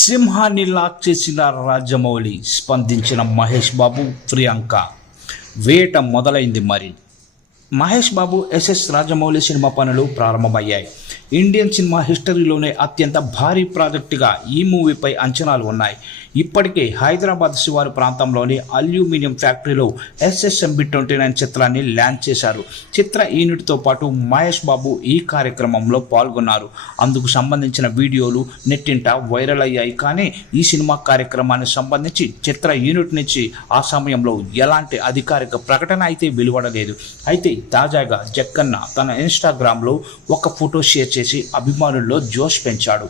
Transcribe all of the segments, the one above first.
సింహాన్ని లాక్ చేసిన రాజమౌళి, స్పందించిన మహేష్ బాబు, ప్రియాంక. వేట మొదలైంది. మరి మహేష్ బాబు ఎస్ఎస్ రాజమౌళి సినిమా పనులు ప్రారంభమయ్యాయి. ఇండియన్ సినిమా హిస్టరీలోనే అత్యంత భారీ ప్రాజెక్టుగా ఈ మూవీపై అంచనాలు ఉన్నాయి. ఇప్పటికే హైదరాబాద్ శివారు ప్రాంతంలోని అల్యూమినియం ఫ్యాక్టరీలో SSMB29 చిత్రాన్ని లాంచ్ చేశారు. చిత్ర యూనిట్తో పాటు మహేష్ బాబు ఈ కార్యక్రమంలో పాల్గొన్నారు. అందుకు సంబంధించిన వీడియోలు నెట్టింట వైరల్ అయ్యాయి. కానీ ఈ సినిమా కార్యక్రమానికి సంబంధించి చిత్ర యూనిట్ నుంచి ఆ సమయంలో ఎలాంటి అధికారిక ప్రకటన అయితే వెలువడలేదు. అయితే తాజాగా జక్కన్న తన ఇన్స్టాగ్రామ్లో ఒక ఫోటో షేర్ చేసి అభిమానుల్లో జోష్ పెంచాడు.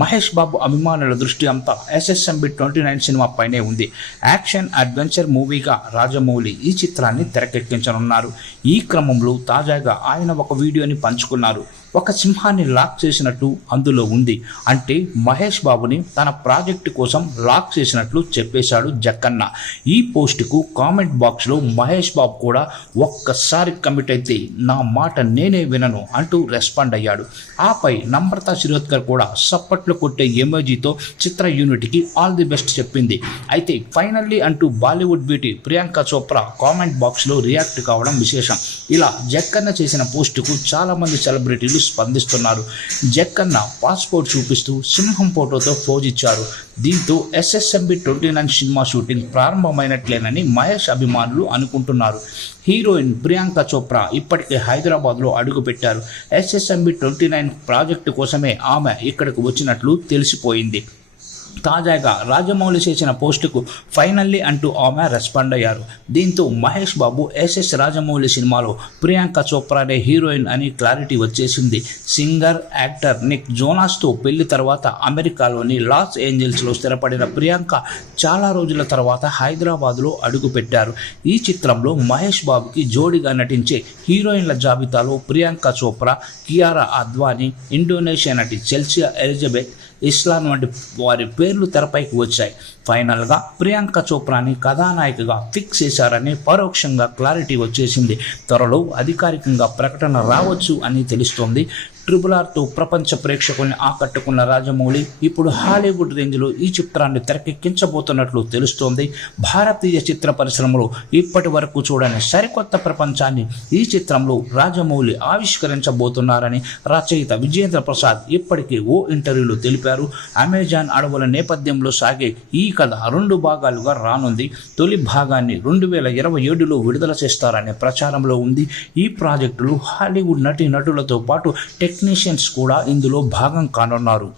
మహేష్ బాబు అభిమానుల దృష్టి అంతా SSMB29 సినిమా పైనే ఉంది. యాక్షన్ అడ్వెంచర్ మూవీగా రాజమౌళి ఈ చిత్రాన్ని తెరకెక్కించనున్నారు. ఈ క్రమంలో తాజాగా ఆయన ఒక వీడియోని పంచుకున్నారు. ఒక సింహాన్ని లాక్ చేసినట్టు అందులో ఉంది. అంటే మహేష్ బాబుని తన ప్రాజెక్టు కోసం లాక్ చేసినట్లు చెప్పేశాడు జక్కన్న. ఈ పోస్టుకు కామెంట్ బాక్స్లో మహేష్ బాబు కూడా ఒక్కసారి కమిట్ అయితే నా మాట నేనే వినను అంటూ రెస్పాండ్ అయ్యాడు. ఆపై నమ్రతా శిరోద్కర్ కూడా సప్పట్లు కొట్టే ఎమోజీతో చిత్ర యూనిట్కి ఆల్ ది బెస్ట్ చెప్పింది. అయితే ఫైనల్లీ అంటూ బాలీవుడ్ బ్యూటీ ప్రియాంక చోప్రా కామెంట్ బాక్స్లో రియాక్ట్ కావడం విశేషం. ఇలా జక్కన్న చేసిన పోస్టుకు చాలామంది సెలబ్రిటీలు స్పందిస్తున్నారు. జక్కన్న పాస్పోర్ట్ చూపిస్తూ సింహం ఫోటోతో పోజ్ ఇచ్చారు. దీంతో SSMB29 సినిమా షూటింగ్ ప్రారంభమైనట్లేనని మహేష్ అభిమానులు అనుకుంటున్నారు. హీరోయిన్ ప్రియాంక చోప్రా ఇప్పటికే హైదరాబాద్లో అడుగుపెట్టారు. SSMB29 ప్రాజెక్టు కోసమే ఆమె ఇక్కడికి వచ్చినట్లు తెలిసిపోయింది. తాజాగా రాజమౌళి చేసిన పోస్టుకు ఫైనల్లీ అంటూ ఆమె రెస్పాండ్ అయ్యారు. దీంతో మహేష్ బాబు SS రాజమౌళి సినిమాలో ప్రియాంక చోప్రానే హీరోయిన్ అని క్లారిటీ వచ్చేసింది. సింగర్, యాక్టర్ నిక్ జోనాస్తో పెళ్లి తర్వాత అమెరికాలోని లాస్ ఏంజల్స్లో స్థిరపడిన ప్రియాంక చాలా రోజుల తర్వాత హైదరాబాద్లో అడుగుపెట్టారు. ఈ చిత్రంలో మహేష్ బాబుకి జోడిగా నటించే హీరోయిన్ల జాబితాలో ప్రియాంక చోప్రా, కియారా అద్వానీ, ఇండోనేషియా నటి చెల్సియా ఎలిజబెత్ ఇస్లాన్ వంటి వారి పేర్లు తెరపైకి వచ్చాయి. ఫైనల్గా ప్రియాంక చోప్రాని కథానాయికగా ఫిక్స్ చేశారని పరోక్షంగా క్లారిటీ వచ్చేసింది. త్వరలో అధికారికంగా ప్రకటన రావచ్చు అని తెలుస్తోంది. RRRతో ప్రపంచ ప్రేక్షకుల్ని ఆకట్టుకున్న రాజమౌళి ఇప్పుడు హాలీవుడ్ రేంజ్లో ఈ చిత్రాన్ని తెరకెక్కించబోతున్నట్లు తెలుస్తోంది. భారతీయ చిత్ర పరిశ్రమలో ఇప్పటి వరకు చూడని సరికొత్త ప్రపంచాన్ని ఈ చిత్రంలో రాజమౌళి ఆవిష్కరించబోతున్నారని రచయిత విజేంద్ర ప్రసాద్ ఇప్పటికే ఓ ఇంటర్వ్యూలో తెలిపారు. అమెజాన్ అడవుల నేపథ్యంలో సాగే ఈ కథ 2 భాగాలుగా రానుంది. తొలి భాగాన్ని 2027లో విడుదల చేస్తారనే ప్రచారంలో ఉంది. ఈ ప్రాజెక్టులో హాలీవుడ్ నటీనటులతో పాటు టెక్నీషియన్స్ కూడా ఇందులో భాగం కానున్నారు.